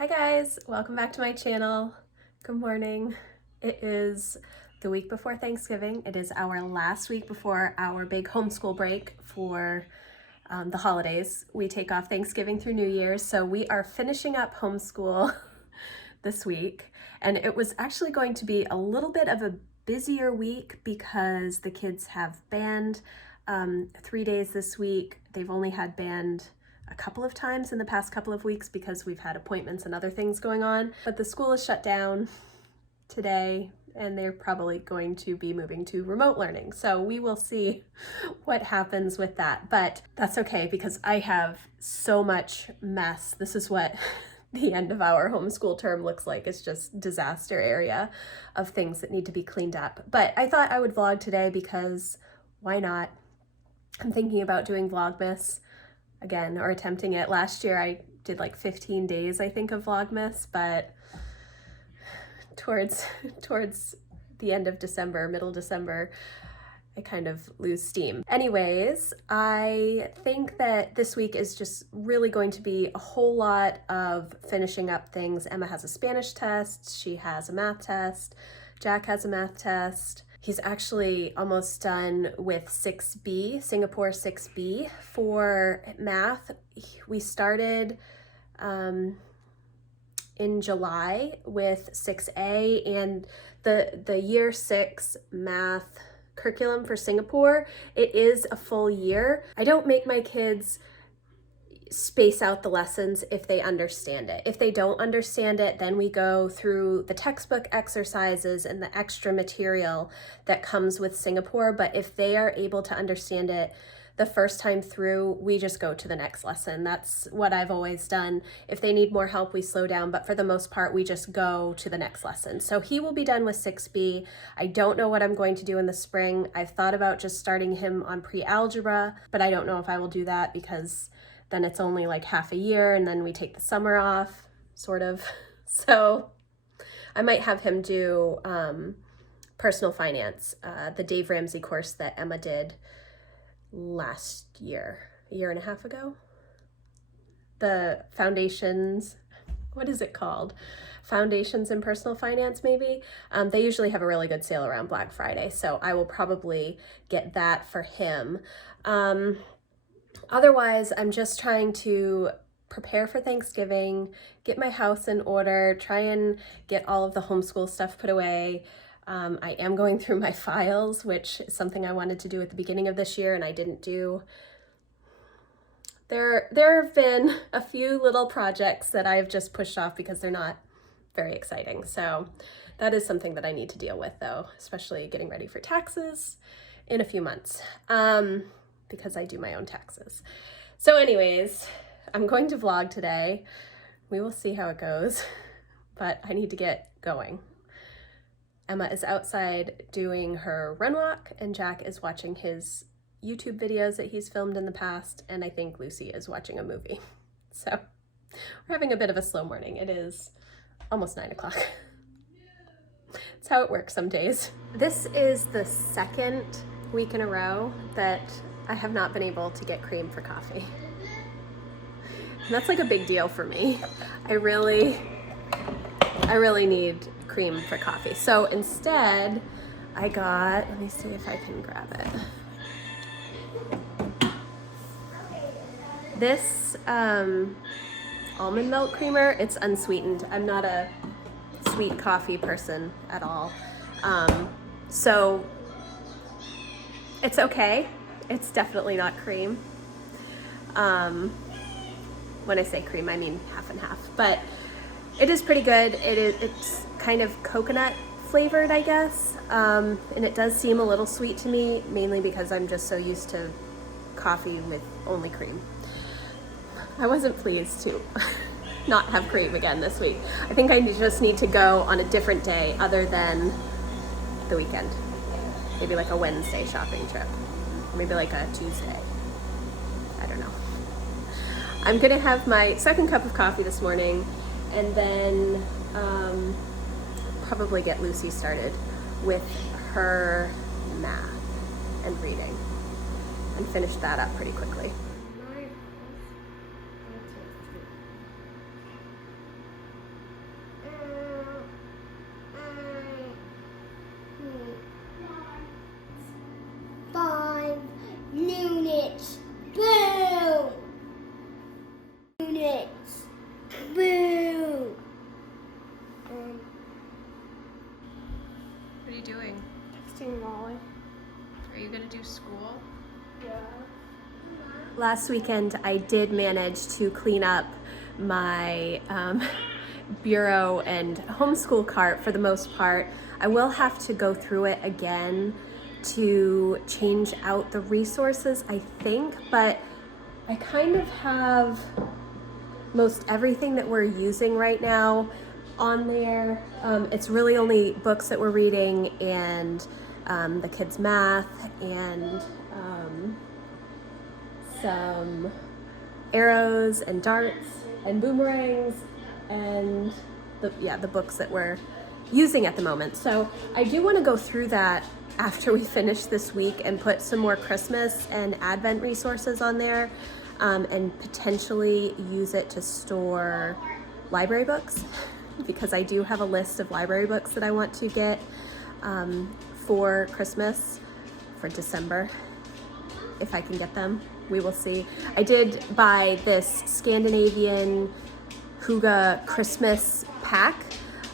Hi guys, welcome back to my channel. Good morning. It is the week before Thanksgiving. It is our last week before our big homeschool break for the holidays. We take off Thanksgiving through New Year's, so we are finishing up homeschool this week. And it was actually going to be a little bit of a busier week because the kids have band 3 days this week. They've only had band a couple of times in the past couple of weeks because we've had appointments and other things going on. But the school is shut down today and they're probably going to be moving to remote learning. So we will see what happens with that. But that's okay because I have so much mess. This is what the end of our homeschool term looks like. It's just disaster area of things that need to be cleaned up. But I thought I would vlog today because why not? I'm thinking about doing Vlogmas again, or attempting it. Last year I did like 15 days, I think, of Vlogmas, but towards the end of December, middle December, I kind of lose steam. Anyways, I think that this week is just really going to be a whole lot of finishing up things. Emma has a Spanish test, she has a math test, Jack has a math test. He's actually almost done with 6B, Singapore 6B for math. We started in July with 6A, and the year 6 math curriculum for Singapore, it is a full year. I don't make my kids space out the lessons if they understand it. If they don't understand it, then we go through the textbook exercises and the extra material that comes with Singapore. But if they are able to understand it the first time through, we just go to the next lesson. That's what I've always done. If they need more help, we slow down, but for the most part, we just go to the next lesson. So he will be done with 6B. I don't know what I'm going to do in the spring. I've thought about just starting him on pre-algebra, but I don't know if I will do that because then it's only like half a year and then we take the summer off, sort of. So I might have him do personal finance, the Dave Ramsey course that Emma did last year, a year and a half ago. The foundations, what is it called? Foundations in personal finance, maybe. They usually have a really good sale around Black Friday, so I will probably get that for him. Otherwise, I'm just trying to prepare for Thanksgiving, get my house in order, try and get all of the homeschool stuff put away. I am going through my files, which is something I wanted to do at the beginning of this year and I didn't do. There have been a few little projects that I've just pushed off because they're not very exciting. So that is something that I need to deal with though, especially getting ready for taxes in a few months. Because I do my own taxes. So anyways, I'm going to vlog today. We will see how it goes, but I need to get going. Emma is outside doing her run walk and Jack is watching his YouTube videos that he's filmed in the past, and I think Lucy is watching a movie. So we're having a bit of a slow morning. It is almost 9 o'clock. It's how it works some days. This is the second week in a row that I have not been able to get cream for coffee. And that's like a big deal for me. I really need cream for coffee. So instead I got, let me see if I can grab it. This almond milk creamer, it's unsweetened. I'm not a sweet coffee person at all. So it's okay. It's definitely not cream. When I say cream, I mean half and half, but it is pretty good. It's kind of coconut flavored, I guess. And it does seem a little sweet to me, mainly because I'm just so used to coffee with only cream. I wasn't pleased to not have cream again this week. I think I just need to go on a different day other than the weekend. Maybe like a Wednesday shopping trip. Maybe like a Tuesday. I don't know. I'm gonna have my second cup of coffee this morning and then probably get Lucy started with her math and reading and finish that up pretty quickly. do school. Last weekend, I did manage to clean up my bureau and homeschool cart for the most part. I will have to go through it again to change out the resources, I think, but I kind of have most everything that we're using right now on there. It's really only books that we're reading and the kids' math and some arrows and darts and boomerangs and the books that we're using at the moment. So I do want to go through that after we finish this week and put some more Christmas and Advent resources on there, and potentially use it to store library books because I do have a list of library books that I want to get for Christmas, for December, if I can get them. We will see. I did buy this Scandinavian Hygge Christmas pack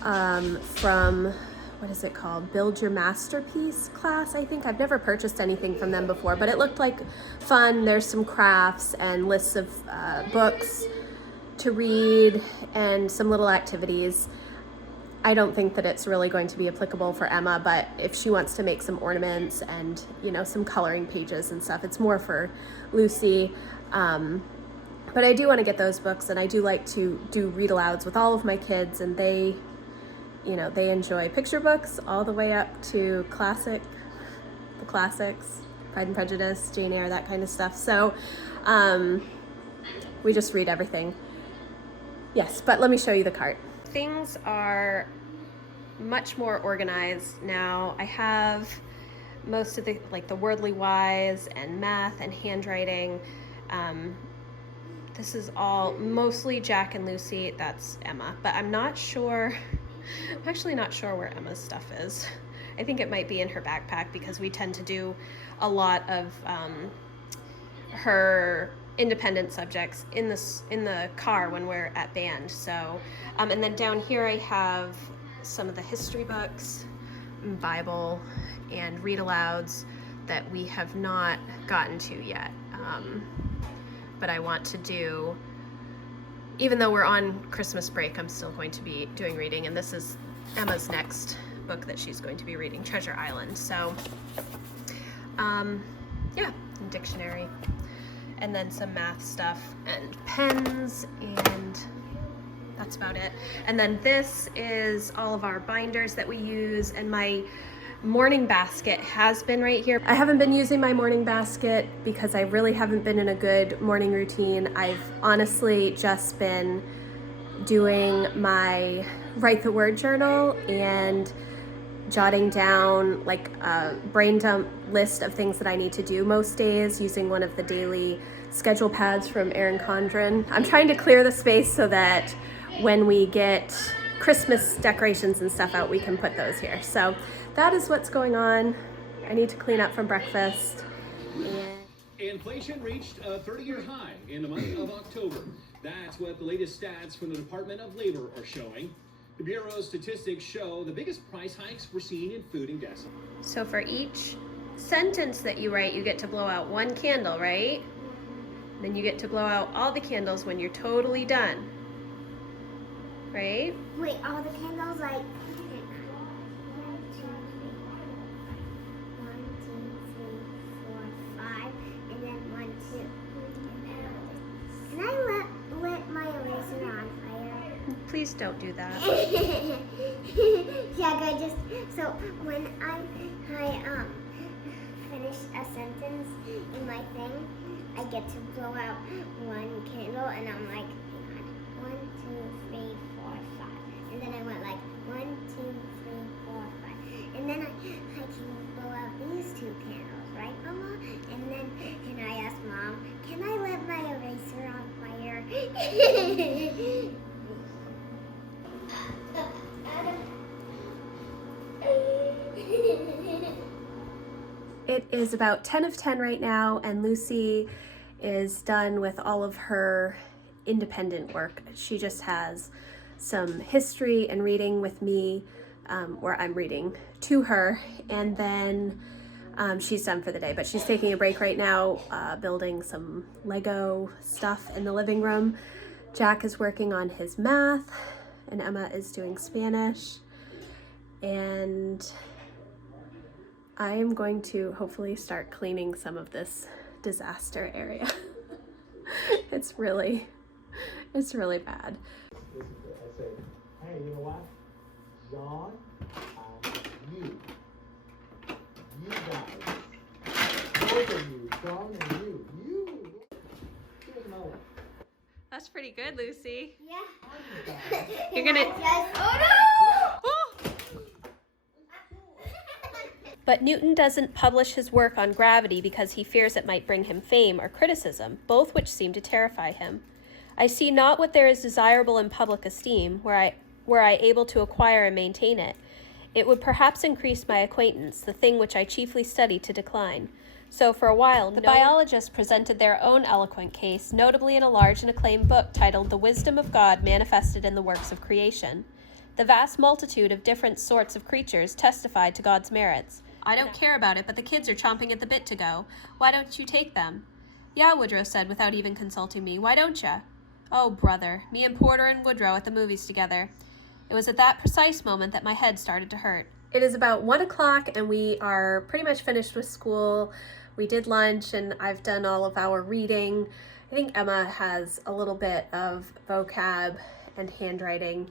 from, what is it called? Build Your Masterpiece class, I think. I've never purchased anything from them before, but it looked like fun. There's some crafts and lists of books to read and some little activities. I don't think that it's really going to be applicable for Emma, but if she wants to make some ornaments and, you know, some coloring pages and stuff, it's more for Lucy. But I do want to get those books, and I do like to do read alouds with all of my kids, and they, you know, they enjoy picture books all the way up to the classics, Pride and Prejudice, Jane Eyre, that kind of stuff. So we just read everything. Yes, but let me show you the cart. Things are much more organized now. I have most of the Wordly Wise and math and handwriting. This is all mostly Jack and Lucy. That's Emma, but I'm not sure. I'm actually not sure where Emma's stuff is. I think it might be in her backpack because we tend to do a lot of her independent subjects in the car when we're at band. So and then down here I have some of the history books, Bible, and read alouds that we have not gotten to yet, but I want to do. Even though we're on Christmas break, I'm still going to be doing reading, and this is Emma's next book that she's going to be reading, Treasure Island. So yeah, and dictionary, and then some math stuff and pens, and that's about it. And then this is all of our binders that we use, and my morning basket has been right here. I haven't been using my morning basket because I really haven't been in a good morning routine. I've honestly just been doing my write the word journal and jotting down like a brain dump list of things that I need to do most days using one of the daily schedule pads from Erin Condren. I'm trying to clear the space so that when we get Christmas decorations and stuff out, we can put those here. So that is what's going on. I need to clean up from breakfast. Inflation reached a 30-year high in the month of October. That's what the latest stats from the Department of Labor are showing. The Bureau's statistics show the biggest price hikes we're seeing in food and gas. So for each sentence that you write, you get to blow out one candle, right? Then you get to blow out all the candles when you're totally done. Right? Wait, all the candles, like, 1, 2, 3, 4, 5, and then 1, 2. Can I lit my eraser on fire? Please don't do that. Yeah, just so when I finish a sentence in my thing, I get to blow out one candle, and I'm like, hang on, 1, 2, 3, 4, 5, and then I went like 1, 2, 3, 4, 5, and then I can blow out these 2 candles, right, Mama? And I asked Mom, can I let my eraser on fire? It is about 10 of 10 right now, and Lucy is done with all of her independent work. She just has some history and reading with me, where I'm reading to her, and then she's done for the day, but she's taking a break right now, building some Lego stuff in the living room. Jack is working on his math, and Emma is doing Spanish. And I am going to hopefully start cleaning some of this disaster area. It's really bad. I say, hey, you know what? John, you guys, both of you, John and you. Here's another one. That's pretty good, Lucy. Yeah. You're gonna. Oh no! But Newton doesn't publish his work on gravity because he fears it might bring him fame or criticism, both which seem to terrify him. I see not what there is desirable in public esteem, were I able to acquire and maintain it. It would perhaps increase my acquaintance, the thing which I chiefly study to decline. So for a while, the biologists presented their own eloquent case, notably in a large and acclaimed book titled The Wisdom of God Manifested in the Works of Creation. The vast multitude of different sorts of creatures testified to God's merits. I don't care about it, but the kids are chomping at the bit to go. Why don't you take them? Yeah, Woodrow said without even consulting me. Why don't ya? Oh, brother, me and Porter and Woodrow at the movies together. It was at that precise moment that my head started to hurt. It is about 1 o'clock and we are pretty much finished with school. We did lunch and I've done all of our reading. I think Emma has a little bit of vocab and handwriting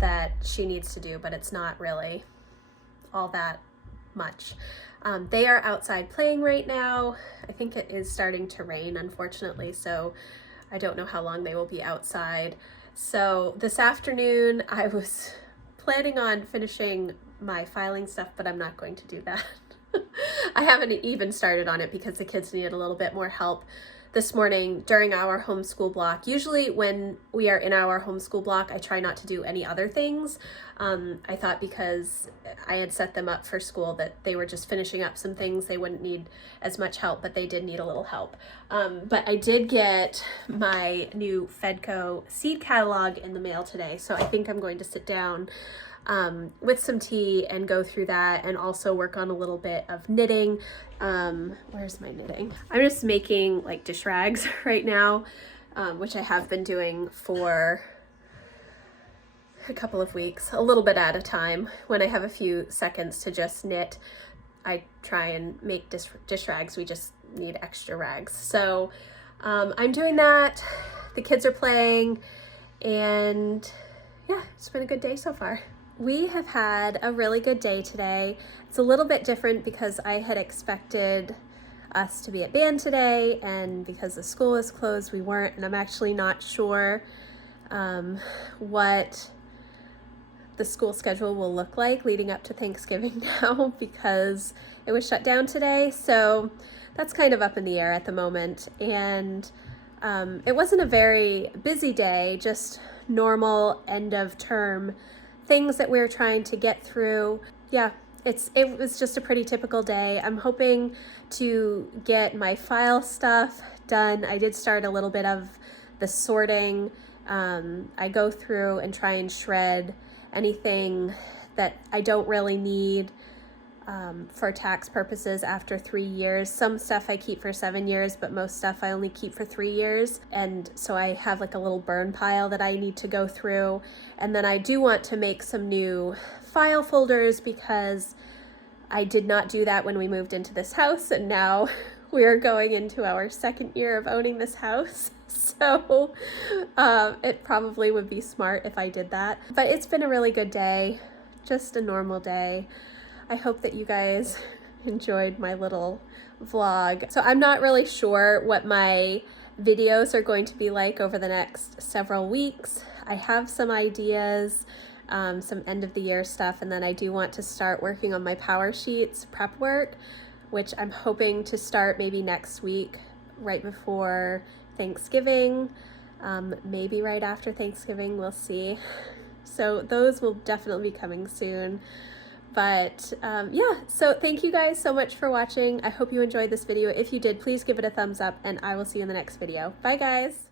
that she needs to do, but it's not really all that much. They are outside playing right now. I think it is starting to rain, unfortunately, so I don't know how long they will be outside. So this afternoon I was planning on finishing my filing stuff, but I'm not going to do that. I haven't even started on it because the kids needed a little bit more help this morning during our homeschool block. Usually when we are in our homeschool block, I try not to do any other things. I thought because I had set them up for school that they were just finishing up some things, they wouldn't need as much help, but they did need a little help. But I did get my new Fedco seed catalog in the mail today, so I think I'm going to sit down with some tea and go through that and also work on a little bit of knitting. Where's my knitting? I'm just making like dish rags right now, which I have been doing for a couple of weeks, a little bit at a time. When I have a few seconds to just knit, I try and make dish rags. We just need extra rags. So I'm doing that. The kids are playing and yeah, it's been a good day so far. We have had a really good day today. It's a little bit different because I had expected us to be at band today, and because the school is closed, we weren't, and I'm actually not sure what the school schedule will look like leading up to Thanksgiving now because it was shut down today. So that's kind of up in the air at the moment. And it wasn't a very busy day, just normal end of term things that we're trying to get through. Yeah, it was just a pretty typical day. I'm hoping to get my file stuff done. I did start a little bit of the sorting. I go through and try and shred anything that I don't really need for tax purposes after 3 years. Some stuff I keep for 7 years, but most stuff I only keep for 3 years. And so I have like a little burn pile that I need to go through. And then I do want to make some new file folders because I did not do that when we moved into this house, and now we are going into our 2nd year of owning this house. So it probably would be smart if I did that. But it's been a really good day, just a normal day. I hope that you guys enjoyed my little vlog. So I'm not really sure what my videos are going to be like over the next several weeks. I have some ideas, some end of the year stuff, and then I do want to start working on my Power Sheets prep work, which I'm hoping to start maybe next week, right before Thanksgiving, maybe right after Thanksgiving, we'll see. So those will definitely be coming soon. But yeah, so thank you guys so much for watching. I hope you enjoyed this video. If you did, please give it a thumbs up, and I will see you in the next video. Bye guys.